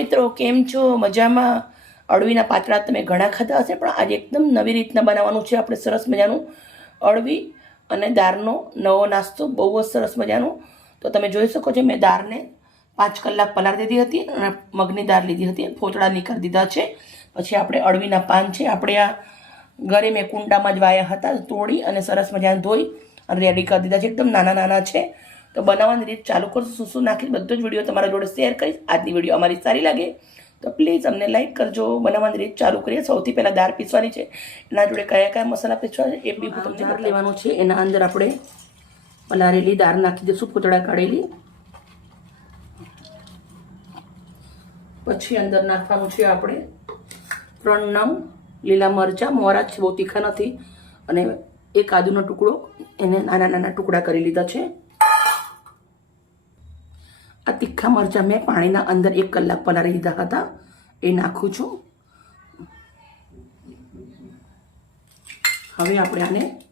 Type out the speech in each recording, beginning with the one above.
મિત્રો, કેમ છો? મજામાં? અળવીના પાતળા તમે ઘણા ખાધા હશે, પણ આજે એકદમ નવી રીતના બનાવવાનું છે. આપણે સરસ મજાનું અળવી અને દાળનો નવો નાસ્તો, બહુ જ સરસ મજાનો. તો તમે જોઈ શકો છો, મેં દાળને પાંચ કલાક પલાર દીધી હતી અને મગની દાળ લીધી હતી. ફોતળા નીકળી દીધા છે. પછી આપણે અળવીના પાન છે. આપણે આ ઘરે મેં કુંડામાં જ વાયા હતા. તોડી અને સરસ મજાને ધોઈ અને રેડી કરી દીધા છે. એકદમ નાના નાના છે. તો બનાવવાની રીત ચાલુ કરશું શું શું નાખીશ બધો જ વીડિયો તમારા જોડે શેર કરીશ. આજની વીડિયો અમારી સારી લાગે તો પ્લીઝ અમને લાઈક કરજો. બનાવવાની રીત ચાલુ કરીએ. સૌથી પહેલાં દાળ પીસવાની છે. એના જોડે કયા કયા મસાલા પીસવા છે એ બી તમને દાળ લેવાનું છે. એના અંદર આપણે પલારેલી દાળ નાખી દઈશું પૂતળા કાઢેલી. પછી અંદર નાખવાનું છે આપણે ત્રણ નંગ લીલા મરચાં મોરા છે બહુ તીખા નથી. અને એક આદુનો ટુકડો એને નાના નાના ટુકડા કરી લીધા છે. આ તીખા મરચાં મેં પાણીના અંદર એક કલાક પલાળી દીધા હતા. એ નાખું છું. હવે આપણે આને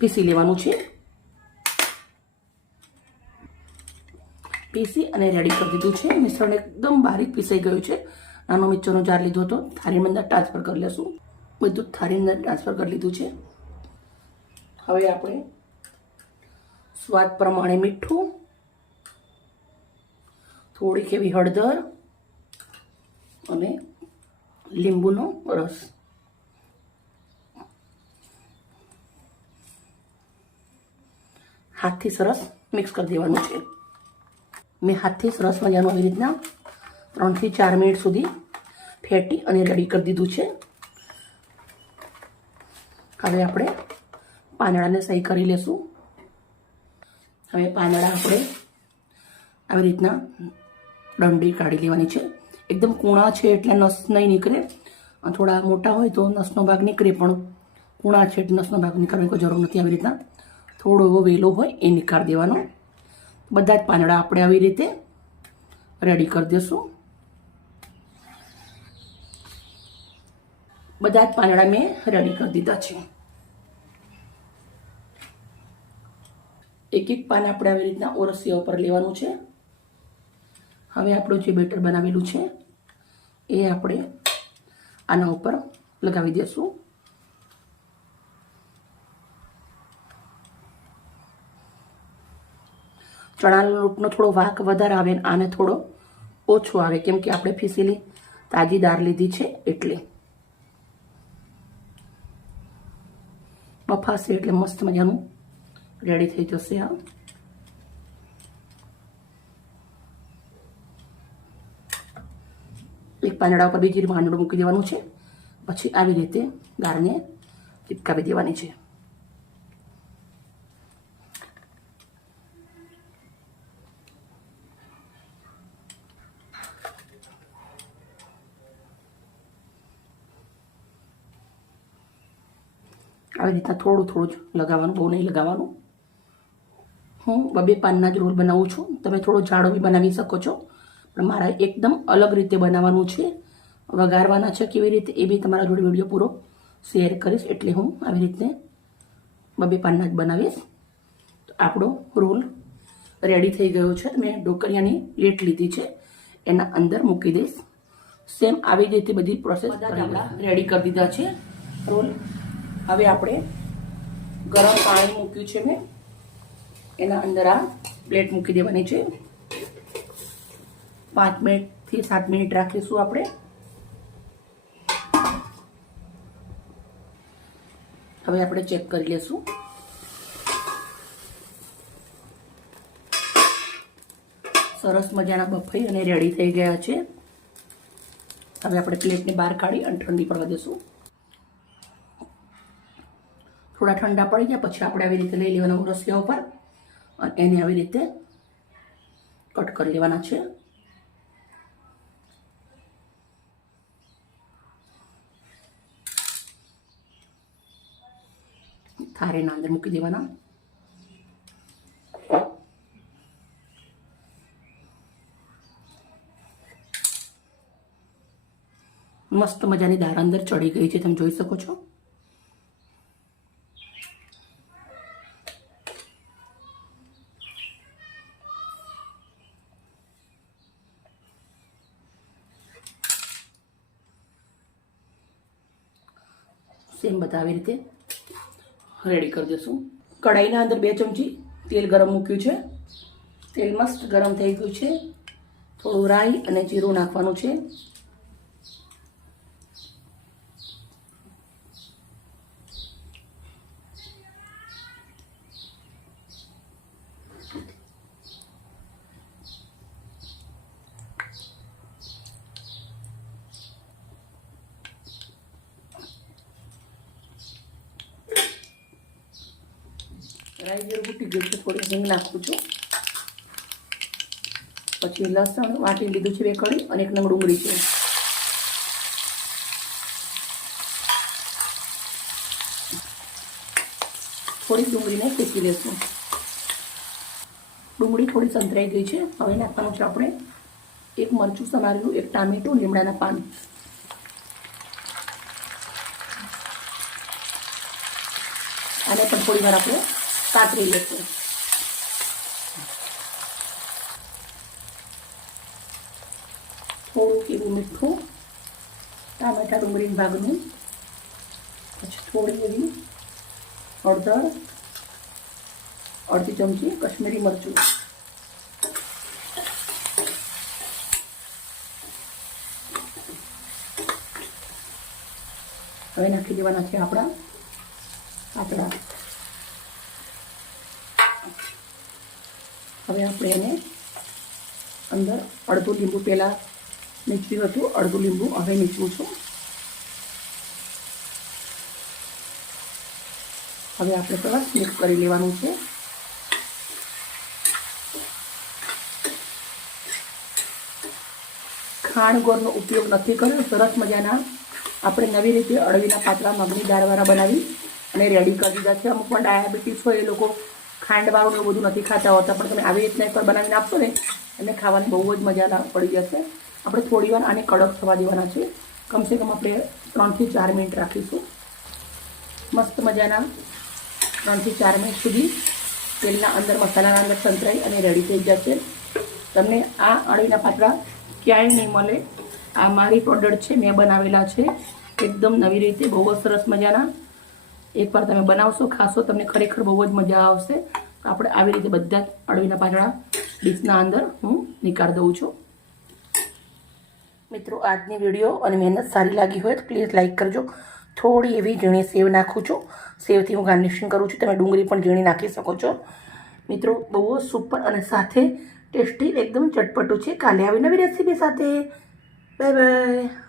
પીસી લેવાનું છે. પીસી અને રેડી કરી દીધું છે. મિશ્રણ એકદમ બારીક પીસાઈ ગયું છે. નાનો મિક્સરનો જાર લીધો હતો. થાળીની અંદર ટ્રાન્સફર કરી લેશું. બધું થાળીની અંદર ટ્રાન્સફર કરી લીધું છે. હવે આપણે સ્વાદ પ્રમાણે મીઠું થોડીક એવી હળદર અને લીંબુનો રસ. હાથથી સરસ મિક્સ કરી દેવાનું છે. મેં હાથથી સરસ મજાનું આવી રીતના ત્રણથી ચાર મિનિટ સુધી ફેટી અને રેડી કરી દીધું છે. હવે આપણે પાંદડાને સહી કરી લેશું. હવે પાંદડા આપણે આવી રીતના દંડી કાઢી લેવાની છે. એકદમ કૂણા છે એટલે નસ નહીં નીકળે. થોડા મોટા હોય તો નસનો ભાગ નીકળે પણ. કૂણા છે એટલે નસનો ભાગ નીકળવાની કોઈ જરૂર નથી આવી રીતના. થોડો એવો વેલો હોય એ નીકાળી દેવાનો. બધા જ પાંદડા આપણે આવી રીતે રેડી કરી દઈશું બધા જ પાંદડા મેં રેડી કરી દીધા છે. એક એક પાન આપણે આવી રીતના ઓરસિયા ઉપર લેવાનું છે. હવે આપણું જે બેટર બનાવેલું છે, એ આપણે આના ઉપર લગાવી દઈશું ચણાના લોટનો થોડો વાંક વધારે આવે આને થોડો ઓછો આવે, કેમ કે આપણે ફીસીલી તાજી દાર લીધી છે એટલે. બફાશે એટલે મસ્ત મજાનું રેડી થઈ જશે આ. એક પાંદડા ઉપર બીજી પાંદડું મૂકી દેવાનું છે. પછી આવી રીતે દાળને ચીપકાવી દેવાની છે. આવી રીતના થોડું થોડું જ લગાવવાનું, બહુ નહીં લગાવવાનું. હું બબે પાનના જ રોલ બનાવું છું. તમે થોડો જાડો બી બનાવી શકો છો. પણ મારે એકદમ અલગ રીતે બનાવવાનું છે. વઘારવાના છે કેવી રીતે એ બી તમારા જોડે વીડિયો પૂરો શેર કરીશ એટલે હું આવી રીતે બબે પાનના જ બનાવીશ. તો આપણો રોલ રેડી થઈ ગયો છે. મેં ઢોકળિયાની પ્લેટ લીધી છે. એના અંદર મૂકી દઈશ. સેમ આવી રીતે બધી પ્રોસેસ રેડી કરી દીધા છે. રોલ હવે આપણે ગરમ પાણી મૂક્યું છે મેં. એના અંદર આ પ્લેટ મૂકી દેવાની છે. પાંચ મિનિટથી સાત મિનિટ રાખીશું આપણે. હવે આપણે ચેક કરી લેશું. સરસ મજાના બફાઈ અને રેડી થઈ ગયા છે. હવે આપણે પ્લેટને બહાર કાઢી અને ઠંડી પડવા દઈશું થોડા ઠંડા પડી ગયા, પછી આપણે આવી રીતે લઈ લેવાના રસિયા ઉપર અને એને આવી રીતે કટ કરી લેવાના છે. બહાર અંદર મૂકી દેવાના મસ્ત મજાની દાળ અંદર ચડી ગઈ છે તમે જોઈ શકો છો સેમ બતાવી રીતે રેડી કરી દઈશું કઢાઈના અંદર બે ચમચી તેલ ગરમ મૂક્યું છે. તેલ મસ્ત ગરમ થઈ ગયું છે. થોડું રાઈ અને જીરું નાખવાનું છે. રાઈ જીરું ગયું છે, થોડી હિંગ નાખું છું. પછી લસણ, વાટી લીધું છે બે કળી અને એક નંગ ડુંગળી છે. થોડી ડુંગળીને શેકી લેશું. ડુંગળી થોડી સંતરાઈ ગઈ છે, હવે નાખવાનું છે આપણે એક મરચું સમારેલું, એક ટામેટું, લીમડાના પાન. આને પણ થોડી વાર આપણે કાતરી લેશું થોડુંક એવું મીઠું ટામેટા ડુંગળી ભાગનું, પછી થોડી એવી હળદર, અડધી ચમચી કશ્મીરી મરચું. હવે નાખી દેવાના છે આપણા પાતળા હવે આપણે એને અંદર અડધું લીંબુ પહેલાં નીચવ્યું હતું, અડધું લીંબુ હવે નીચવું છું. હવે આપણે સરસ મિક્સ કરી લેવાનું છે. ખાંડ ઉપયોગ નથી કર્યો, સરસ મજાના આપણે નવી રીતે અળવીના પાતળા મગની દાળવાળા બનાવી અને રેડી કરી દીધા છે. અમુક પણ ડાયાબિટીસ હોય એ લોકો ખાંડવાળું એવું બધું નથી ખાતા હોતા, પણ તમે આવી રીતના એકવાર બનાવીને આપશો ને એમને ખાવાની બહુ જ મજા પડી જશે. આપણે થોડી વાર આને કડક થવા દેવાના છે. કમસે કમ આપણે ત્રણથી ચાર મિનિટ રાખીશું. મસ્ત મજાના ત્રણથી ચાર મિનિટ સુધી તેલના અંદર મસાલાના અંદર સંતરાઈ અને રેડી થઈ જશે. તમને આ અળવીના પાતળા ક્યાંય નહીં મળે. આ મારી પ્રોડક્ટ છે, મેં બનાવેલા છે. એકદમ નવી રીતે, બહુ જ સરસ મજાના. એકવાર તમે બનાવશો, ખાશો, તમને ખરેખર બહુ જ મજા આવશે. આપણે આવી રીતે બધા જ અળવીના પાંદડા ડીશના અંદર હું નીકાળી દઉં છું. મિત્રો, આજની વીડિયો અને મહેનત સારી લાગી હોય તો પ્લીઝ લાઇક કરજો. થોડી એવી ઝીણી સેવ નાખું છું. સેવથી હું ગાર્નિશિંગ કરું છું. તમે ડુંગળી પણ ઝીણી નાખી શકો છો. મિત્રો, બહુ જ સુપર અને સાથે ટેસ્ટી, એકદમ ચટપટું છે. કાલે આવી નવી રેસીપી સાથે. Bye bye.